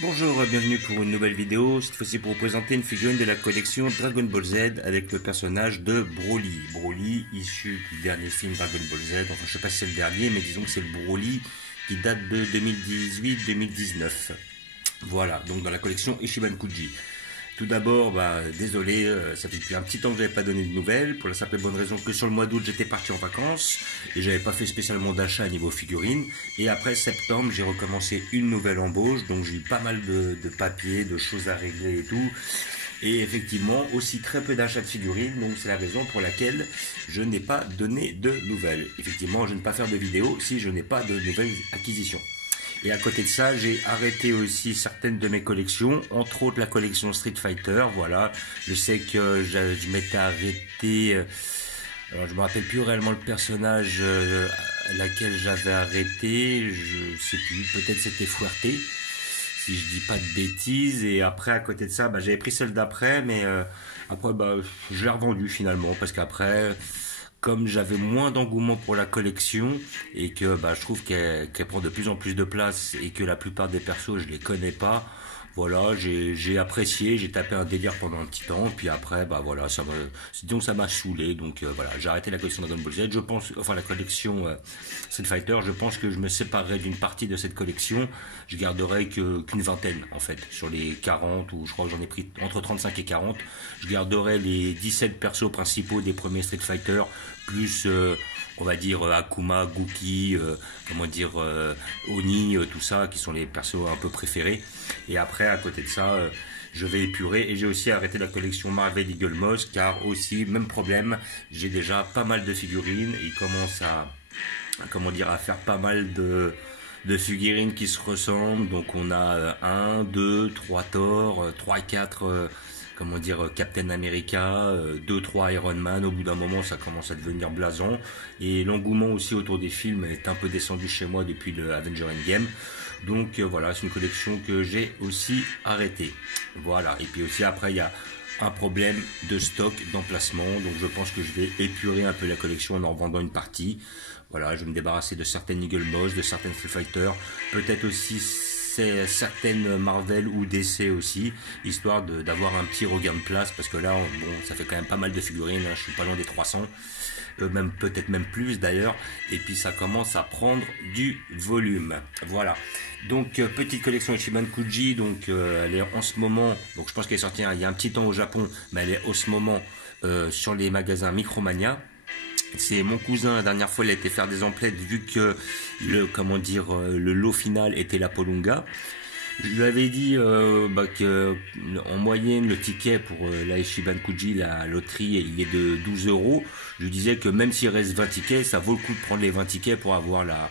Bonjour, bienvenue pour une nouvelle vidéo, cette fois-ci pour vous présenter une figurine de la collection Dragon Ball Z avec le personnage de Broly. Broly, issu du dernier film Dragon Ball Z, enfin je sais pas si c'est le dernier, mais disons que c'est le Broly qui date de 2018-2019. Voilà, donc dans la collection Ichiban Kuji. Tout d'abord, désolé, ça fait depuis un petit temps que je n'avais pas donné de nouvelles, pour la simple et bonne raison que sur le mois d'août j'étais parti en vacances et j'avais pas fait spécialement d'achat à niveau figurines. Et après septembre, j'ai recommencé une nouvelle embauche, donc j'ai eu pas mal de papiers, de choses à régler et tout. Et effectivement, aussi très peu d'achats de figurines, donc c'est la raison pour laquelle je n'ai pas donné de nouvelles. Effectivement, je ne vais pas faire de vidéo si je n'ai pas de nouvelles acquisitions. Et à côté de ça, j'ai arrêté aussi certaines de mes collections, entre autres la collection Street Fighter. Voilà, je sais que je m'étais arrêté. Alors je me rappelle plus réellement le personnage à laquelle j'avais arrêté. Je sais plus, peut-être c'était Fuerte, si je dis pas de bêtises. Et après, à côté de ça, j'avais pris celle d'après, mais après, je l'ai revendu finalement parce qu'après, comme j'avais moins d'engouement pour la collection et que je trouve qu'elle prend de plus en plus de place et que la plupart des persos je les connais pas, voilà, j'ai apprécié, j'ai tapé un délire pendant un petit temps, puis après voilà, donc ça m'a saoulé, donc voilà, j'ai arrêté la collection Dragon Ball Z. Je pense, enfin la collection Street Fighter, je pense que je me séparerai d'une partie de cette collection, je garderai qu'une vingtaine en fait, sur les 40, ou je crois que j'en ai pris entre 35 et 40, je garderai les 17 persos principaux des premiers Street Fighter, plus on va dire Akuma, Gouki, Oni, tout ça, qui sont les persos un peu préférés. Et après, à côté de ça, je vais épurer. Et j'ai aussi arrêté la collection Marvel Eagle Moss, car aussi, même problème, j'ai déjà pas mal de figurines. Et il commence à faire pas mal de figurines qui se ressemblent. Donc on a 1, 2, 3 Thor, 3, 4... Captain America, 2-3 Iron Man. Au bout d'un moment, ça commence à devenir blasant. Et l'engouement aussi autour des films est un peu descendu chez moi depuis le Avenger Endgame. Donc voilà, c'est une collection que j'ai aussi arrêtée. Voilà, et puis aussi après, il y a un problème de stock, d'emplacement. Donc je pense que je vais épurer un peu la collection en revendant une partie. Voilà, je vais me débarrasser de certaines Eagle Moss, de certaines Street Fighter, peut-être aussi certaines Marvel ou DC aussi, histoire d'avoir un petit regain de place, parce que là, ça fait quand même pas mal de figurines, hein, je suis pas loin des 300, peut-être même plus d'ailleurs, et puis ça commence à prendre du volume. Voilà, donc petite collection Ichiban Kuji, donc elle est en ce moment, donc je pense qu'elle est sortie il y a un petit temps au Japon, mais elle est en ce moment sur les magasins Micromania. C'est mon cousin, la dernière fois il a été faire des emplettes, vu que le lot final était la Polunga. Je lui avais dit que en moyenne le ticket pour la Ichiban Kuji, la loterie, il est de 12 €. Je lui disais que même s'il reste 20 tickets, ça vaut le coup de prendre les 20 tickets pour avoir la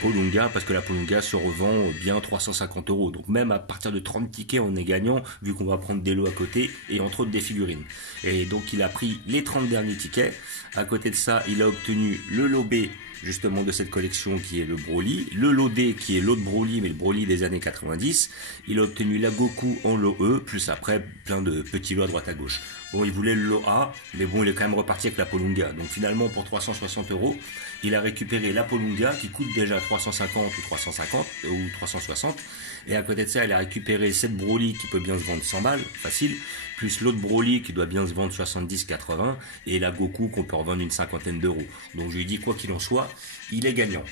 Polunga, parce que la Polunga se revend bien 350 €. Donc même à partir de 30 tickets, on est gagnant, vu qu'on va prendre des lots à côté et entre autres des figurines. Et donc il a pris les 30 derniers tickets. À côté de ça, il a obtenu le lot B justement de cette collection qui est le Broly, le lot D qui est l'autre Broly, mais le Broly des années 90. Il a obtenu la Goku en lot E, plus après plein de petits lots à droite à gauche. Bon, il voulait le lot A, mais bon, il est quand même reparti avec la Polunga. Donc finalement, pour 360 €, il a récupéré la Polunga qui coûte déjà 350 ou 350 ou 360. Et à côté de ça, il a récupéré cette Broly qui peut bien se vendre 100 balles, facile, plus l'autre Broly qui doit bien se vendre 70-80, et la Goku qu'on peut revendre une cinquantaine d'euros. Donc je lui dis, quoi qu'il en soit, il est gagnant.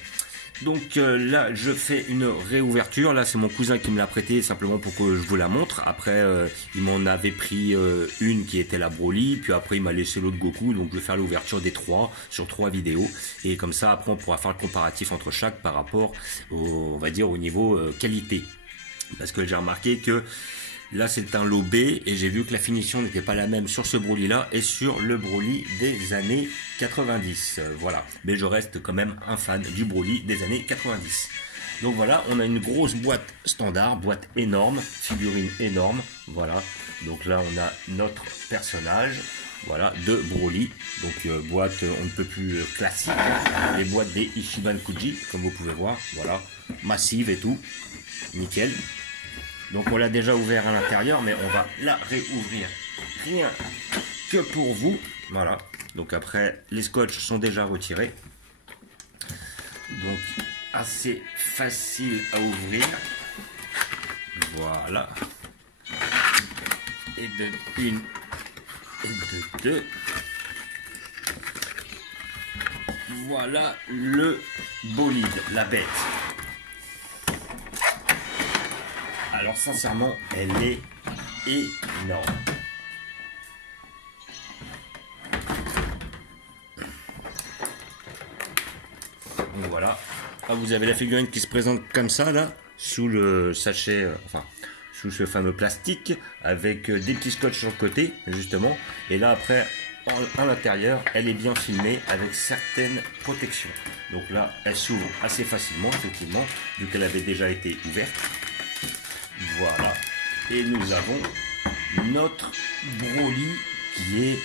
Donc là, je fais une réouverture. Là, c'est mon cousin qui me l'a prêté simplement pour que je vous la montre. Après, il m'en avait pris une qui était la Broly, puis après il m'a laissé l'autre Goku. Donc je vais faire l'ouverture des trois sur 3 vidéos, et comme ça, après on pourra faire le comparatif entre chaque par rapport on va dire au niveau qualité. Parce que j'ai remarqué que là c'est un lot B, et j'ai vu que la finition n'était pas la même sur ce Broly là et sur le Broly des années 90. Voilà, mais je reste quand même un fan du Broly des années 90. Donc voilà, on a une grosse boîte standard, boîte énorme, figurine énorme. Voilà, donc là on a notre personnage, voilà, de Broly. Donc boîte on ne peut plus classique, les boîtes des Ichiban Kuji comme vous pouvez voir, voilà, massive et tout, nickel. Donc on l'a déjà ouvert à l'intérieur, mais on va la réouvrir rien que pour vous. Voilà, donc après les scotch sont déjà retirés. Donc assez facile à ouvrir. Voilà. Et de une et de deux. Voilà le bolide, la bête. Alors sincèrement, elle est énorme. Donc voilà. Ah, vous avez la figurine qui se présente comme ça là, sous le sachet, enfin sous ce fameux plastique, avec des petits scotch sur le côté justement. Et là après, à l'intérieur, elle est bien filmée avec certaines protections. Donc là, elle s'ouvre assez facilement effectivement, vu qu'elle avait déjà été ouverte. Voilà. Et nous avons notre Broly qui est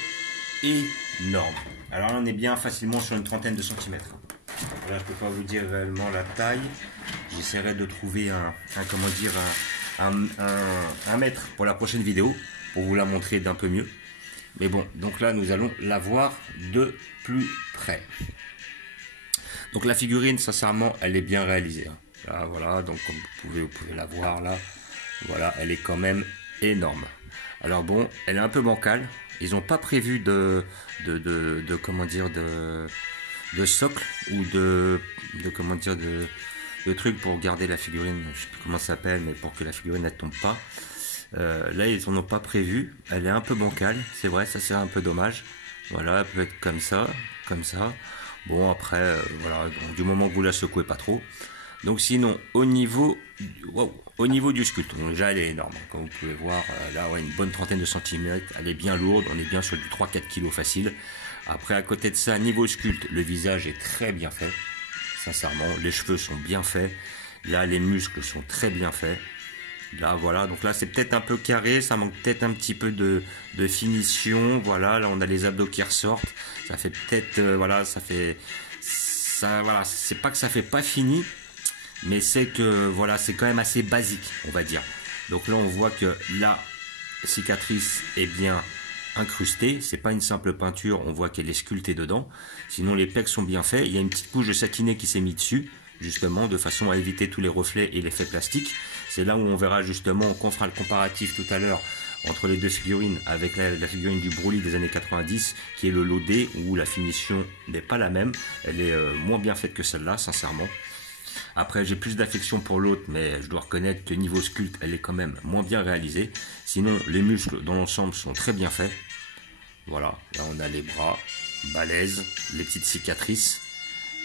énorme. Alors là, on est bien facilement sur une trentaine de centimètres. Là, je peux pas vous dire réellement la taille. J'essaierai de trouver un mètre pour la prochaine vidéo pour vous la montrer d'un peu mieux. Mais bon, donc là, nous allons la voir de plus près. Donc la figurine, sincèrement, elle est bien réalisée. Là, voilà, donc comme vous pouvez la voir là. Voilà, elle est quand même énorme. Alors bon, elle est un peu bancale. Ils n'ont pas prévu de socle ou de trucs pour garder la figurine. Je sais plus comment ça s'appelle, mais pour que la figurine ne tombe pas. Là, ils n'en ont pas prévu. Elle est un peu bancale, c'est vrai, ça c'est un peu dommage. Voilà, elle peut être comme ça, comme ça. Bon, après, voilà, donc, du moment que vous la secouez pas trop. Donc sinon, au niveau du sculpte, donc déjà elle est énorme. Comme vous pouvez voir, là, ouais, une bonne trentaine de centimètres. Elle est bien lourde, on est bien sur du 3-4 kg facile. Après, à côté de ça, niveau sculpte, le visage est très bien fait. Sincèrement, les cheveux sont bien faits. Là, les muscles sont très bien faits. Là, voilà, donc là, c'est peut-être un peu carré. Ça manque peut-être un petit peu de finition. Voilà, là, on a les abdos qui ressortent. Ça fait peut-être, voilà, voilà, c'est pas que ça fait pas fini, mais c'est que, voilà, c'est quand même assez basique, on va dire. Donc là, on voit que la cicatrice est bien incrustée, c'est pas une simple peinture, on voit qu'elle est sculptée dedans. Sinon les pecs sont bien faits, il y a une petite couche de satiné qui s'est mise dessus, justement de façon à éviter tous les reflets et l'effet plastique. C'est là où on verra justement, qu'on fera le comparatif tout à l'heure entre les deux figurines, avec la figurine du Broly des années 90 qui est le lot D, où la finition n'est pas la même, elle est moins bien faite que celle-là, sincèrement. Après, j'ai plus d'affection pour l'autre, mais je dois reconnaître que niveau sculpte, elle est quand même moins bien réalisée. Sinon, les muscles dans l'ensemble sont très bien faits. Voilà, là on a les bras, balèzes, les petites cicatrices.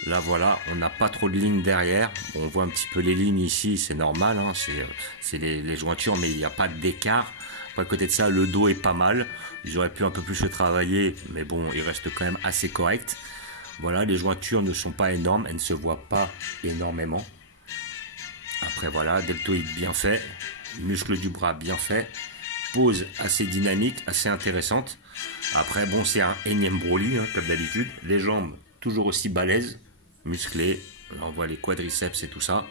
Là voilà, on n'a pas trop de lignes derrière. Bon, on voit un petit peu les lignes ici, c'est normal, hein, c'est les jointures, mais il n'y a pas d'écart. À côté de ça, le dos est pas mal. Ils auraient pu un peu plus le travailler, mais bon, il reste quand même assez correct. Voilà, les jointures ne sont pas énormes, elles ne se voient pas énormément. Après voilà, deltoïde bien fait, muscle du bras bien fait, pose assez dynamique, assez intéressante. Après bon, c'est un énième Broly, hein, comme d'habitude. Les jambes toujours aussi balèzes, musclées. Là on voit les quadriceps et tout ça.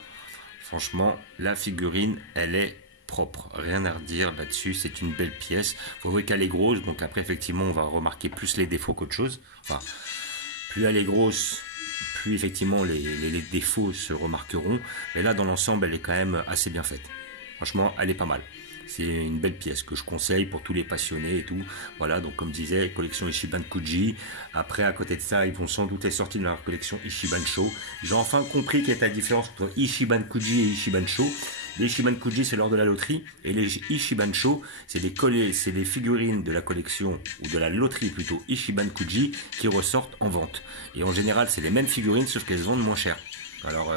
Franchement, la figurine, elle est propre, rien à redire là-dessus, c'est une belle pièce. Faut voir qu'elle est grosse, donc après effectivement on va remarquer plus les défauts qu'autre chose. Enfin, plus elle est grosse, plus effectivement les défauts se remarqueront. Mais là, dans l'ensemble, elle est quand même assez bien faite. Franchement, elle est pas mal. C'est une belle pièce que je conseille pour tous les passionnés et tout. Voilà, donc comme je disais, collection Ichiban Kuji. Après, à côté de ça, ils vont sans doute être sortis de la collection Ichiban Show. J'ai enfin compris quelle était la différence entre Ichiban Kuji et Ichiban Show. Les Ichiban Kuji, c'est lors de la loterie. Et les Ichiban Show, c'est les figurines de la collection, ou de la loterie plutôt, Ichiban Kuji, qui ressortent en vente. Et en général, c'est les mêmes figurines, sauf qu'elles vendent moins cher. Alors,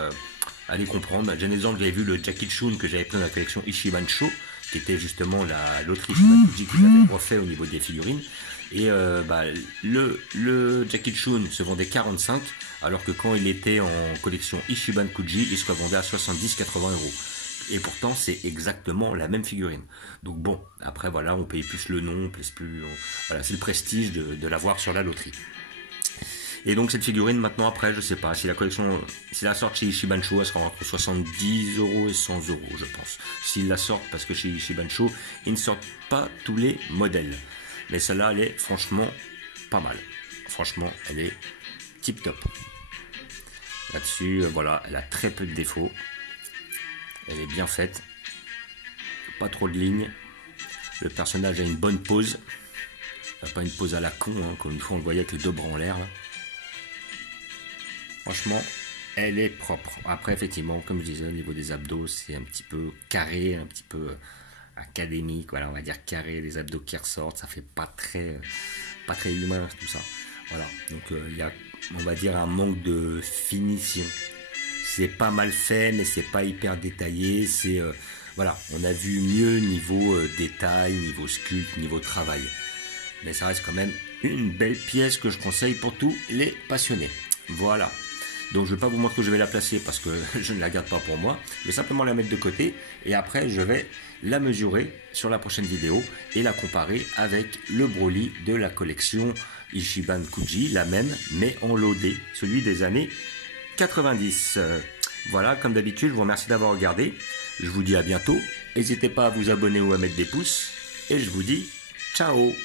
allez comprendre. J'ai un exemple, j'avais vu le Jackie Chun que j'avais pris dans la collection Ichiban Show, qui était justement la loterie Ichiban Kuji que j'avais refait au niveau des figurines. Et le Jackie Chun se vendait 45, alors que quand il était en collection Ichiban Kuji, il se revendait à 70-80 euros. Et pourtant, c'est exactement la même figurine. Donc bon, après voilà, on paye plus le nom, voilà, c'est le prestige de l'avoir sur la loterie. Et donc cette figurine, maintenant après, je sais pas, si la sortent chez Ichiban Show, elle sera entre 70 euros et 100 euros, je pense. S'ils la sortent, parce que chez Ichiban Show, ils ne sortent pas tous les modèles. Mais celle-là, elle est franchement pas mal. Franchement, elle est tip top. Là-dessus, voilà, elle a très peu de défauts. Elle est bien faite. Pas trop de lignes. Le personnage a une bonne pose. Pas une pose à la con, hein, comme une fois on le voyait avec les deux bras en l'air. Franchement, elle est propre. Après, effectivement, comme je disais, au niveau des abdos, c'est un petit peu carré, un petit peu académique. Voilà, on va dire carré, les abdos qui ressortent. Ça fait pas très humain tout ça. Voilà, donc il y a, on va dire, un manque de finition. C'est pas mal fait, mais c'est pas hyper détaillé. C'est voilà, on a vu mieux niveau détail, niveau sculpte, niveau travail. Mais ça reste quand même une belle pièce que je conseille pour tous les passionnés. Voilà. Donc je ne vais pas vous montrer où je vais la placer parce que je ne la garde pas pour moi. Je vais simplement la mettre de côté et après je vais la mesurer sur la prochaine vidéo et la comparer avec le Broly de la collection Ichiban Kuji, la même mais en loadé, celui des années 90. Voilà, comme d'habitude, je vous remercie d'avoir regardé. Je vous dis à bientôt. N'hésitez pas à vous abonner ou à mettre des pouces. Et je vous dis ciao.